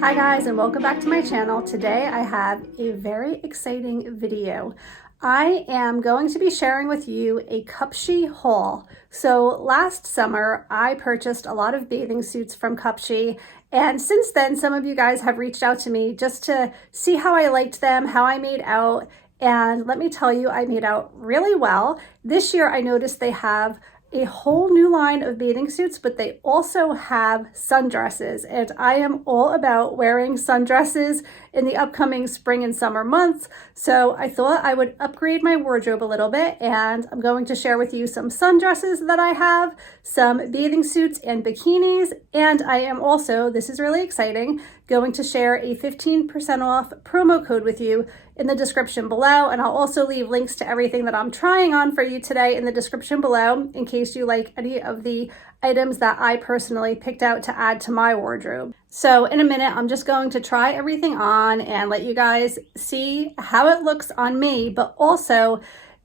Hi guys, and welcome back to my channel. Today I have a very exciting video. I am going to be sharing with you a Cupshe haul. So last summer I purchased a lot of bathing suits from Cupshe, and since then some of you guys have reached out to me just to see how I liked them, how I made out, and let me tell you, I made out really well. This year I noticed they have a whole new line of bathing suits, but they also have sundresses, and I am all about wearing sundresses in the upcoming spring and summer months. So I thought I would upgrade my wardrobe a little bit, and I'm going to share with you some sundresses that I have, some bathing suits and bikinis, and I am also, this is really exciting, going to share a 15% off promo code with you in the description below, and I'll also leave links to everything that I'm trying on for you today in the description below in case you like any of the items that I personally picked out to add to my wardrobe. So in a minute, I'm just going to try everything on and let you guys see how it looks on me, but also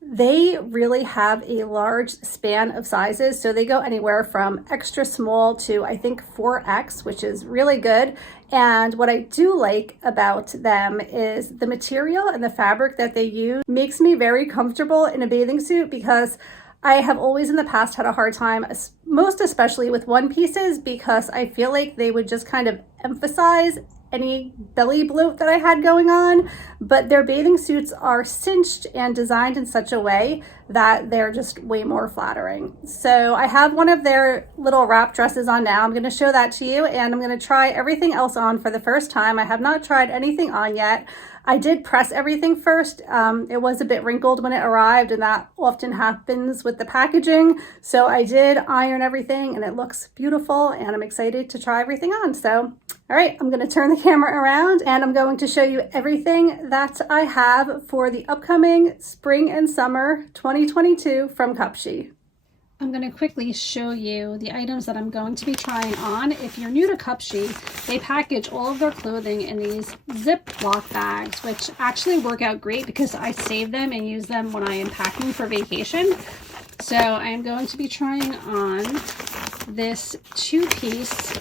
they really have a large span of sizes. So they go anywhere from extra small to I think 4X, which is really good. And what I do like about them is the material and the fabric that they use makes me very comfortable in a bathing suit, because I have always in the past had a hard time, most especially with one pieces, because I feel like they would just kind of emphasize any belly bloat that I had going on, but their bathing suits are cinched and designed in such a way that they're just way more flattering. So I have one of their little wrap dresses on now. I'm going to show that to you, and I'm going to try everything else on for the first time. I have not tried anything on yet. I did press everything first. It was a bit wrinkled when it arrived, and that often happens with the packaging. So I did iron everything, and it looks beautiful, and I'm excited to try everything on. So, all right, I'm gonna turn the camera around, and I'm going to show you everything that I have for the upcoming spring and summer 2022 from Cupshe. I'm going to quickly show you the items that I'm going to be trying on. If you're new to Cupshe, they package all of their clothing in these Ziploc bags, which actually work out great because I save them and use them when I am packing for vacation. So I'm going to be trying on this two-piece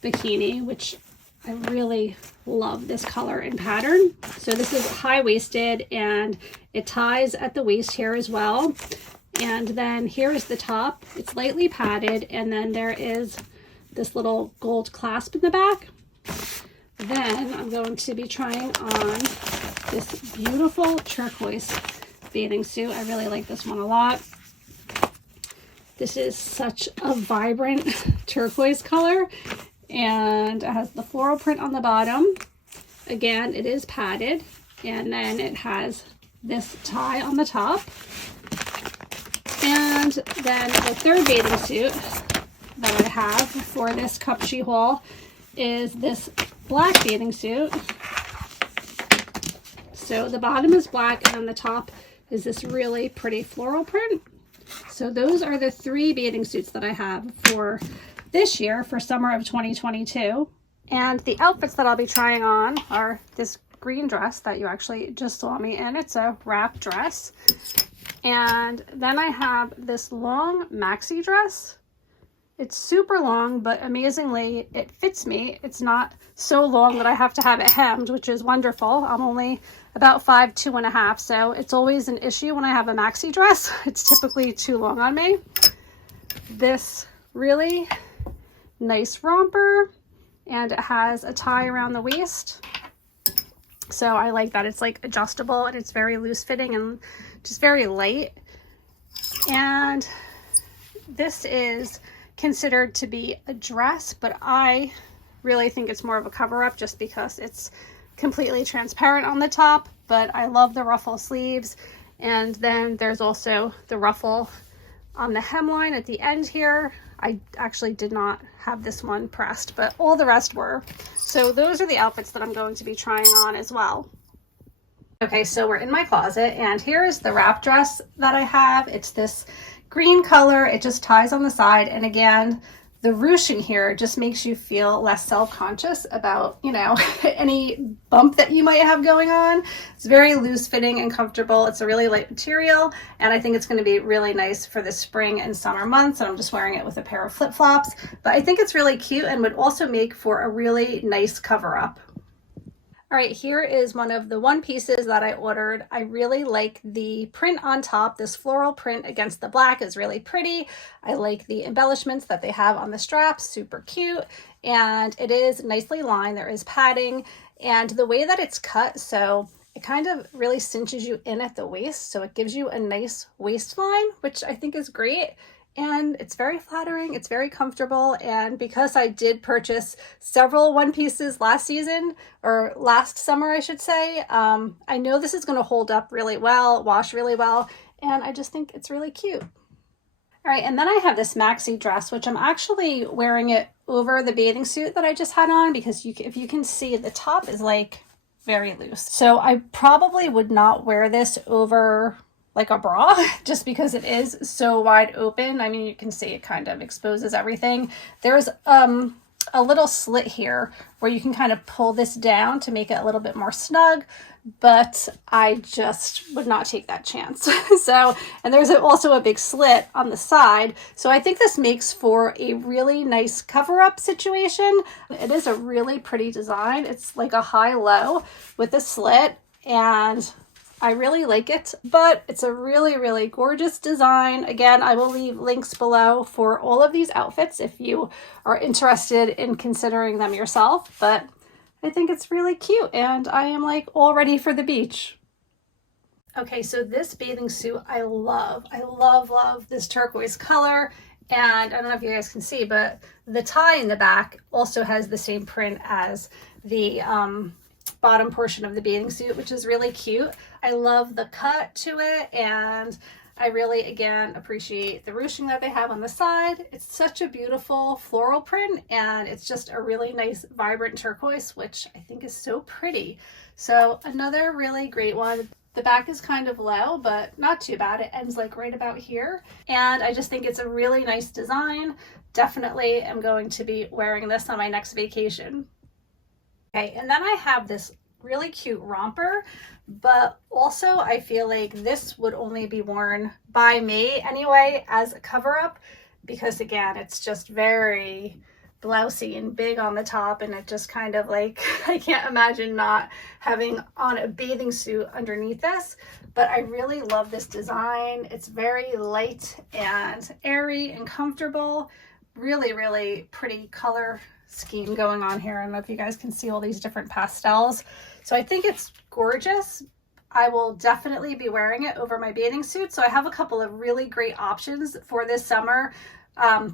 bikini, which I really love this color and pattern. So this is high-waisted, and it ties at the waist here as well. And then here is the top. It's lightly padded, and then there is this little gold clasp in the back. Then I'm going to be trying on this beautiful turquoise bathing suit. I really like this one a lot. This is such a vibrant turquoise color, and it has the floral print on the bottom. Again, it is padded, and then it has this tie on the top. And then the third bathing suit that I have for this Cupshe haul is this black bathing suit. So the bottom is black, and then the top is this really pretty floral print. So those are the three bathing suits that I have for this year, for summer of 2022. And the outfits that I'll be trying on are this green dress that you actually just saw me in. It's a wrap dress. And then I have this long maxi dress. It's super long, but amazingly it fits me. It's not so long that I have to have it hemmed, which is wonderful. I'm only about 5'2½", so it's always an issue when I have a maxi dress. It's typically too long on me. This really nice romper, and it has a tie around the waist. So I like that it's like adjustable, and it's very loose fitting and just very light. And this is considered to be a dress, but I really think it's more of a cover-up just because it's completely transparent on the top. But I love the ruffle sleeves, and then there's also the ruffle on the hemline at the end here. I actually did not have this one pressed, but all the rest were. So those are the outfits that I'm going to be trying on as well. Okay, so we're in my closet, and here is the wrap dress that I have. It's this green color. It just ties on the side, and again, the ruching here just makes you feel less self-conscious about, you know, any bump that you might have going on. It's very loose fitting and comfortable. It's a really light material, and I think it's going to be really nice for the spring and summer months. And I'm just wearing it with a pair of flip-flops, but I think it's really cute and would also make for a really nice cover up. All right, here is one of the one pieces that I ordered. I really like the print on top. This floral print against the black is really pretty. I like the embellishments that they have on the straps, super cute. And it is nicely lined. There is padding, and the way that it's cut, so it kind of really cinches you in at the waist. So it gives you a nice waistline, which I think is great. And it's very flattering, it's very comfortable, and because I did purchase several one pieces last season, or last summer I should say, I know this is going to hold up really well, wash really well, and I just think it's really cute. All right, and then I have this maxi dress, which I'm actually wearing it over the bathing suit that I just had on, because if you can see, the top is like very loose. So I probably would not wear this over like a bra, just because it is so wide open. I mean, you can see it kind of exposes everything. There's a little slit here where you can kind of pull this down to make it a little bit more snug, but I just would not take that chance. So, and there's also a big slit on the side. So I think this makes for a really nice cover up situation. It is a really pretty design. It's like a high-low with a slit, and I really like it, but it's a really, really gorgeous design. Again, I will leave links below for all of these outfits if you are interested in considering them yourself, but I think it's really cute, and I am like all ready for the beach. Okay, so this bathing suit I love. I love this turquoise color, and I don't know if you guys can see, but the tie in the back also has the same print as the bottom portion of the bathing suit, which is really cute. I love the cut to it, and I really, again, appreciate the ruching that they have on the side. It's such a beautiful floral print, and it's just a really nice vibrant turquoise, which I think is so pretty. So another really great one. The back is kind of low, but not too bad. It ends like right about here, and I just think it's a really nice design. Definitely am going to be wearing this on my next vacation. Okay, and then I have this really cute romper, but also I feel like this would only be worn by me anyway as a cover up, because again, it's just very blousy and big on the top, and it just kind of like, I can't imagine not having on a bathing suit underneath this. But I really love this design. It's very light and airy and comfortable. Really, really pretty color scheme going on here. I don't know if you guys can see all these different pastels. So I think it's gorgeous. I will definitely be wearing it over my bathing suit. So I have a couple of really great options for this summer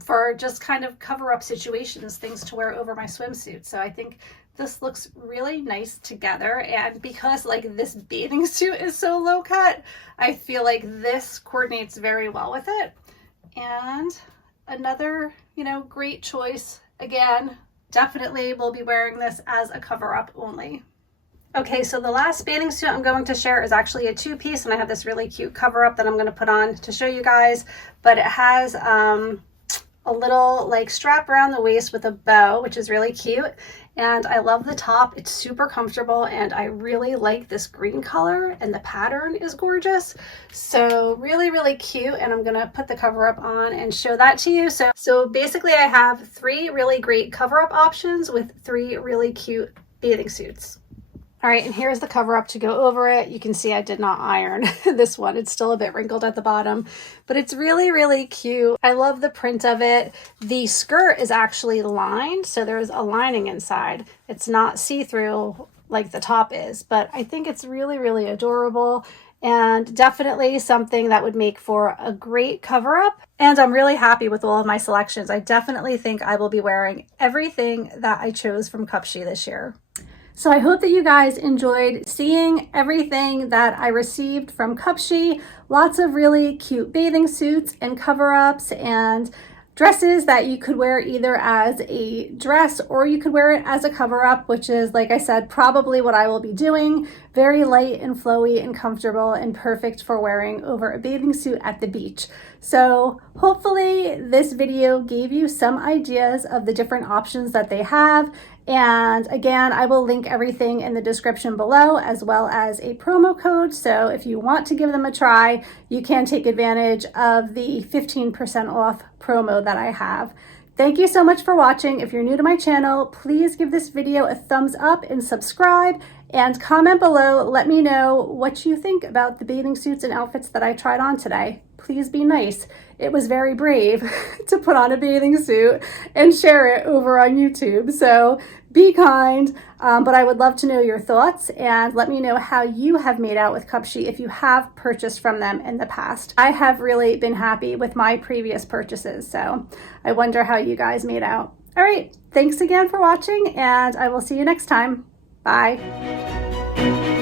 for just kind of cover up situations, things to wear over my swimsuit. So I think this looks really nice together. And because like this bathing suit is so low cut, I feel like this coordinates very well with it. And another, you know, great choice. Again, definitely will be wearing this as a cover up only. Okay, so the last bathing suit I'm going to share is actually a two-piece, and I have this really cute cover up that I'm going to put on to show you guys, but it has a little like strap around the waist with a bow, which is really cute. And I love the top. It's super comfortable, and I really like this green color, and the pattern is gorgeous. So really, really cute. And I'm gonna put the cover up on and show that to you. So basically I have 3 really great cover up options with 3 really cute bathing suits. All right, and here's the cover up to go over it. You can see I did not iron this one. It's still a bit wrinkled at the bottom, but it's really, really cute. I love the print of it. The skirt is actually lined, so there's a lining inside. It's not see-through like the top is, but I think it's really, really adorable, and definitely something that would make for a great cover up. And I'm really happy with all of my selections. I definitely think I will be wearing everything that I chose from Cupshe this year. So I hope that you guys enjoyed seeing everything that I received from Cupshe. Lots of really cute bathing suits and cover-ups, and dresses that you could wear either as a dress or you could wear it as a cover up, which is, like I said, probably what I will be doing. Very light and flowy and comfortable and perfect for wearing over a bathing suit at the beach. So hopefully this video gave you some ideas of the different options that they have. And again, I will link everything in the description below, as well as a promo code. So if you want to give them a try, you can take advantage of the 15% off promo that I have. Thank you so much for watching. If you're new to my channel, please give this video a thumbs up and subscribe, and comment below. Let me know what you think about the bathing suits and outfits that I tried on today. Please be nice. It was very brave to put on a bathing suit and share it over on YouTube. So be kind, but I would love to know your thoughts, and let me know how you have made out with Cupshe if you have purchased from them in the past. I have really been happy with my previous purchases, so I wonder how you guys made out. All right, thanks again for watching, and I will see you next time. Bye.